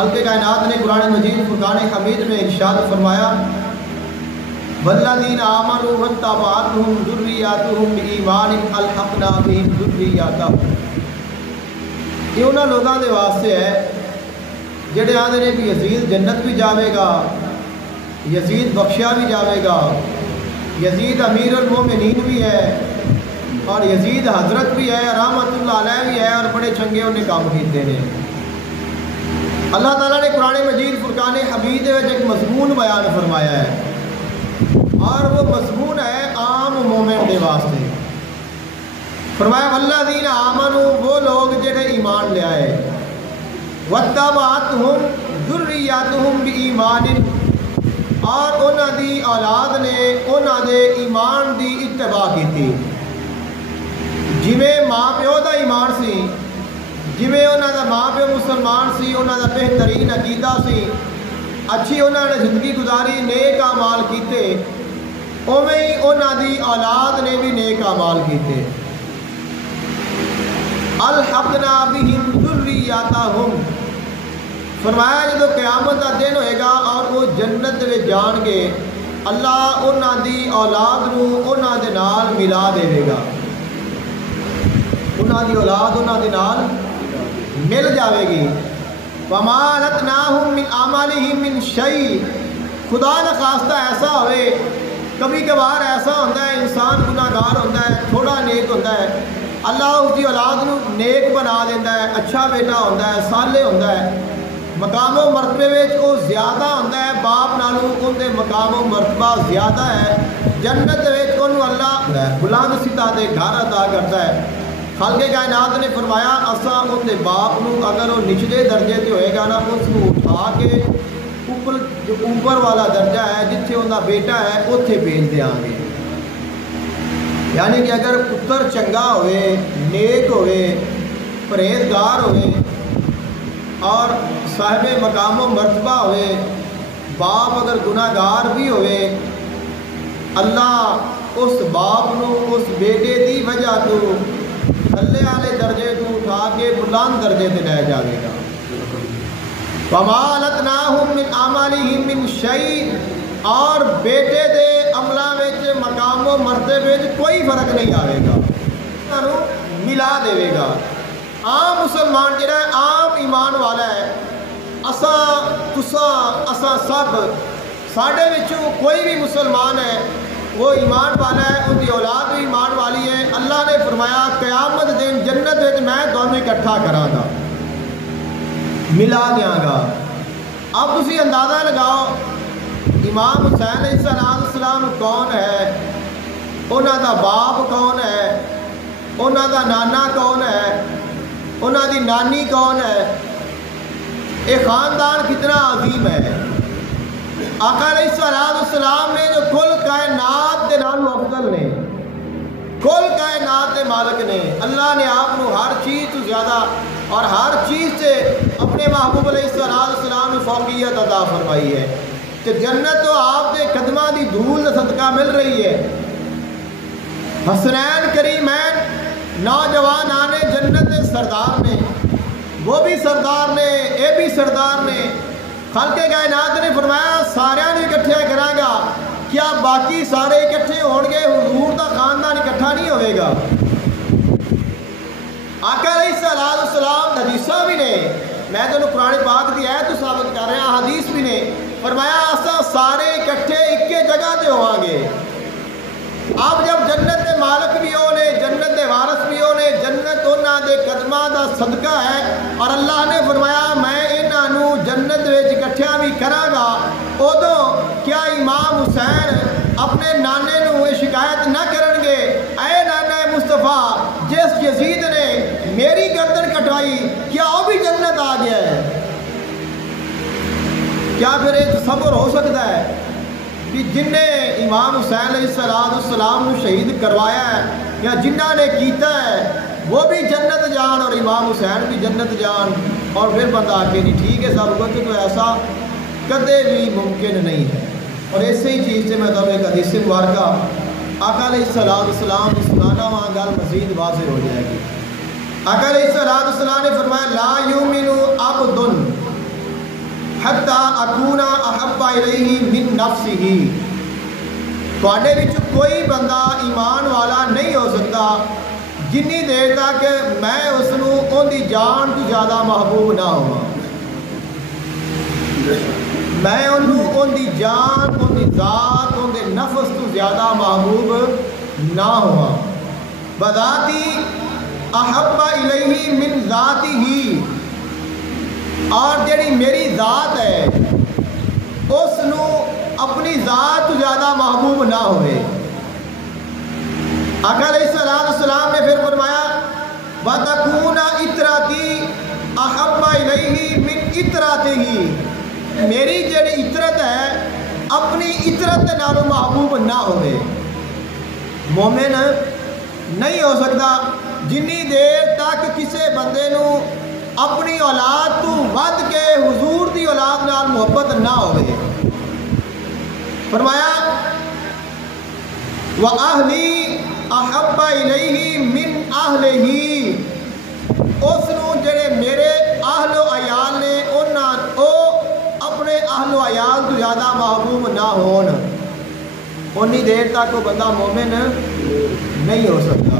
خالق کائنات نے قرآن مجید فرقان حمید میں ارشاد فرمایا والذین آمنوا واتبعتهم ذریاتهم بإیمان الحقنا بهم ذریاتهم، یہ انہاں لوگوں کے واسطے ہے جڑے آدھے نے بھی یزید جنت بھی جاوے گا، یزید بخشیا بھی جاوے گا، یزید امیر المومنین بھی ہے اور یزید حضرت بھی ہے، رحمت اللہ علیہ بھی ہے، اور بڑے چنگے انہیں کام کیتے ہیں۔ اللہ تعالیٰ نے قرآن مجید فرقان حمید میں ایک مضمون بیان فرمایا ہے، اور وہ مضمون ہے عام مومن کے واسطے۔ فرمایا والذین آمنوا، وہ لوگ جڑے ایمان لے آئے، واتبعتہم ذریاتہم بإیمان، اور انہاں دی اولاد نے انہاں دے ایمان دی اتباع کی تھی، جویں ماں پیو دا ایمان سی، جویں انہاں دا ماں پیو مسلمان سی، انہاں دا بہترین عقیدہ سی، اچھی انہاں نے زندگی گزاری، نیک اعمال کیتے، اوویں ہی انہاں دی اولاد نے بھی نیک اعمال کیتے۔ الحقنا بہم ذریاتہم، فرمایا جدو قیامت کا دن ہوئے گا اور وہ جنت میں جان گے، اللہ انہاں دی اولاد نو انہاں دے نال ملا دے گا، انہاں دی اولاد انہاں دے نال مل جاوے گی۔ وما لتناہم من اعمالہم من شیء، خدا نخواستہ ایسا ہوئے، کبھی کبھار ایسا ہوتا ہے انسان گناہ گار ہوتا ہے، تھوڑا نیک ہوتا ہے، اللہ اس کی اولاد نو نیک بنا دیتا ہے، اچھا بیٹا ہوتا ہے، صالح ہوتا ہے، مقام و مرتبے میں وہ زیادہ ہوتا ہے، باپ نالوں ان کے مقام و مرتبہ زیادہ ہے، جنت میں انہوں اللہ بلند سطح دے گھر عطا کرتا ہے۔ خالق کائنات نے فرمایا اساں ان کے باپ نو اگر وہ نچلے درجے تے ہوئے گا نا، اس کو اٹھا کے اوپر جو اوپر والا درجہ ہے جتھے ان کا بیٹا ہے اتنے بھیج دیاں گے۔ یعنی کہ اگر پتر چنگا ہوئے، نیک ہوئے، پرہیزگار ہوئے اور صاحب مقام و مرتبہ ہوئے، باپ اگر گناہ گار بھی ہوئے، اللہ اس باپ نو اس بیٹے دی وجہ تو تھلے والے درجے تو اٹھا کے بلند درجے تے لے جاوے گا۔ وما لتناہم من اعمالہم من شیء، اور بیٹے دے عملاں وچ مقام و مرتبے وچ کوئی فرق نہیں آئے گا، انہوں ملا دے گا۔ عام مسلمان جڑا ہے، عام ایمان والا ہے، اساں تساں اساں سب، ساڈے وچوں کوئی بھی مسلمان ہے وہ ایمان والا ہے، ان کی اولاد بھی ایمان والی ہے۔ اللہ نے فرمایا قیامت دن جنت وچ میں دونوں اکٹھا کراں گا، ملا دیاں گا۔ اب تسی اندازہ لگاؤ امام حسین علیہ السلام کون ہے، انہاں دا باپ کون ہے، انہاں دا نانا کون ہے، انہاں دی نانی کون ہے، یہ خاندان کتنا عظیم ہے۔ آقا علیہ السلام نے جو کل کائنات دے نام افضل نے، کل کائنات دے مالک نے، اللہ نے آپ کو ہر چیز تو زیادہ اور ہر چیز سے اپنے محبوب علیہ السلام نے فوقیت عطا فرمائی ہے، کہ جنت تو آپ کے قدمہ دی دھول صدقہ مل رہی ہے۔ حسنین کریمین نوجوان آنے جنت کے سردار نے، وہ بھی سردار نے، اے بھی سردار نے۔ خالق کائنات نے فرمایا سارے نے اکٹھے کراں گا، کیا باقی سارے اکٹھے ہون گے؟ حضور دا خاندان اکٹھا نہیں ہوئے گا۔ آقا علیہ السلام حدیثاں بھی نے، میں تو قرآن پاک دی آیت ثابت کر رہا، حدیث بھی نے فرمایا اساں سارے اکٹھے ایک جگہ تے ہوواں گے۔ اب جب جنت دے مالک بھی ہونے، جنت دے وارث بھی ہونے، جنت انہاں دے قدماں دا صدقہ ہے، اور اللہ نے فرمایا میں انہاں نو جنت وچ اکٹھیاں بھی کراں گا۔ ادوں کیا امام حسین اپنے نانے نو یہ شکایت نہ کرن گے، اے نانا مصطفیٰ جس یزید نے میری گردن کٹوائی کیا وہ بھی جنت آ گیا ہے؟ کیا پھر یہ تصور ہو سکتا ہے کہ جن نے امام حسین علیہ السلام کو شہید کروایا ہے یا جنہ نے کیتا ہے وہ بھی جنت جان اور امام حسین بھی جنت جان؟ اور پھر بندہ آکے نہیں ٹھیک ہے صاحب وقت تو ایسا کدے بھی ممکن نہیں ہے۔ اور اسی چیز سے میں تمہیں ایک حدیث مبارکہ آقا علیہ السلام کی سنانا وہاں گل مزید واضح ہو جائے گی۔ آقا علیہ السلام نے فرمایا لا یؤمن عبد حتی اکونا احب الیہ من نفسہ، تواڈے وچ کوئی بندہ ایمان والا نہیں ہو سکتا جنی دیر تک میں اس نو ان دی جان تو زیادہ محبوب نہ ہوا، میں انہوں ان دی جان، ان دی ذات، ان دے نفس تو زیادہ محبوب نہ ہوا۔ بذاتی احب الیہ من ذاتی، اور جڑی میری ذات ہے اس نو اپنی ذات تو زیادہ محبوب نہ ہوئے۔ آقا علیہ السلام نے پھر فرمایا وَتَكُونَ عِطْرَتِي أَحَبَّ إِلَيْهِ مِنْ عِطْرَتِهِ، میری جڑی عطرت ہے اپنی عطرت نالوں محبوب نہ ہوئے۔ مومن نہیں ہو سکتا جنی دیر تک کسے بندے نو اپنی اولاد تو ود کے حضور دی اولاد نال محبت نہ ہوئے۔ فرمایا وَأَهْلِي أَحَبَّ إِلَيْهِ مِنْ أَهْلِهِ، اس نو جڑے میرے اہل و عیال نے او اپنے اہل و عیال تو زیادہ محبوب نہ ہون، انی دیر تک وہ بندہ مومن نہیں ہو سکتا۔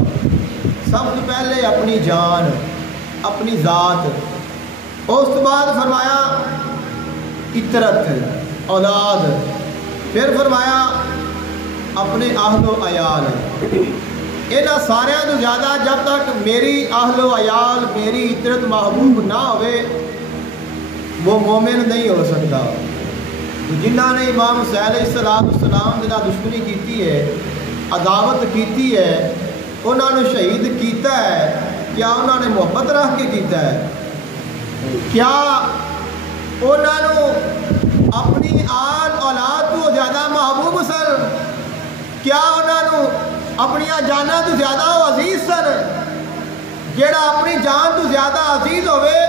سب سے پہلے اپنی جان، اپنی ذات، اس تو بعد فرمایا عطرت اولاد، پھر فرمایا اپنے اہل و عیال۔ انہاں سارے تو زیادہ جب تک میری اہل و عیال، میری عطرت محبوب نہ ہوئے وہ مومن نہیں ہو سکتا۔ جنہاں نے امام حسین علیہ السلام دے نال دشمنی کیتی ہے، عداوت کیتی ہے، انہاں نے شہید کیتا ہے، کیا انہاں نے محبت رکھ کے کیتا ہے؟ کیا انہاں نے اپنی آل اولاد تو زیادہ محبوب سن؟ کیا انہاں نے اپنی جاناں تو زیادہ عزیز سن؟ جیڑا اپنی جان تو زیادہ عزیز ہوئے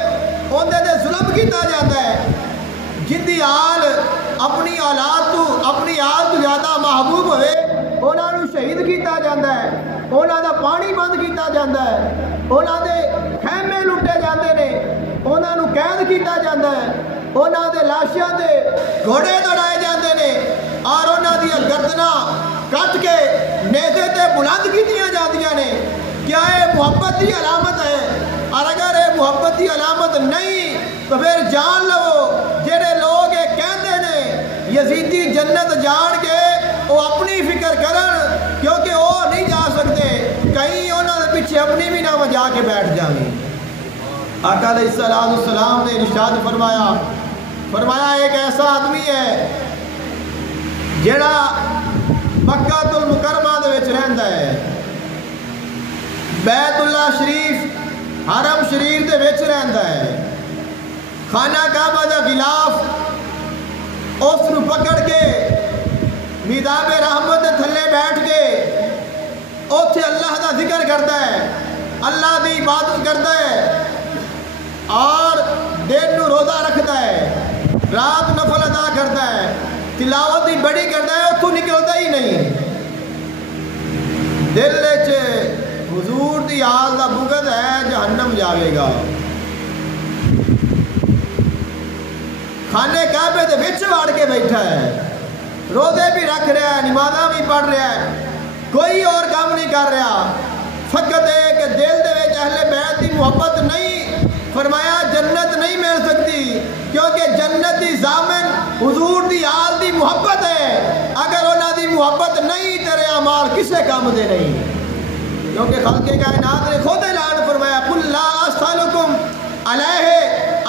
اندے تے ظلم کیتا جاتا ہے، جن دی آل اپنی اولاد تو اپنی آل تو زیادہ محبوب ہوئے انہاں نو شہید کیتا جاتا ہے، انہاں دا پانی بند کیتا جاتا ہے، انہاں دے خیمے لٹے جاتے نے، انہاں نو قید کیتا جاتا ہے، انہاں دے لاشاں دے گھوڑے دوڑائے جاتے نے، اور انہاں دی گردناں کٹ کے نیزے تے بلند کیتیاں جاندیاں نے۔ کیا یہ محبت کی علامت ہے؟ اور اگر یہ محبت کی علامت نہیں تو پھر جان لو جڑے لوگ یہ کہتے نے یزیدی جنت جان کے وہ اپنی فکر کرن، کیونکہ وہ نہیں جا سکتے، کہیں انہوں نے پیچھے اپنی بھی نہ جا کے بیٹھ جائیں۔ آقا علیہ السلام نے ارشاد فرمایا ایک ایسا آدمی ہے جڑا مکہ المکرمہ دے وچ رہندا ہے، بیت اللہ شریف حرم شریف دے وچ رہندا ہے، خانہ کعبہ دا غلاف اس نو پکڑ کے میدان رحمت دے تھلے بیٹھ کے اوتھے اللہ دا ذکر کرتا ہے، اللہ دی عبادت کرتا ہے، اور دن نو روزہ رکھتا ہے، رات نفل ادا کرتا ہے، تلاوت ہی بڑی کرتا ہے، اتھوں نکلتا ہی نہیں۔ دل وچ حضور دی آل دا بغض ہے، جہنم جاوے گا۔ خانے کعبے دے وچ وڑ کے بیٹھا ہے، روزے بھی رکھ رہا ہے، نمازاں بھی پڑھ رہا ہے، کوئی اور کام نہیں کر رہا، فقط ہے کہ دل دے وچ اہل بیت دی محبت نہیں۔ فرمایا جنت نہیں مل سکتی، کیونکہ جنت دی ضامن حضور دی آل دی محبت ہے، اگر انہاں دی محبت نہیں تیرے اعمال کسے کام دے نہیں، کیونکہ خلق کائنات نے خود اعلان فرمایا قُلْ لَا أَسْأَلُكُمْ عَلَيْهِ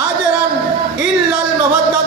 أَجْرًا إِلَّا الْمَوَدَّةَ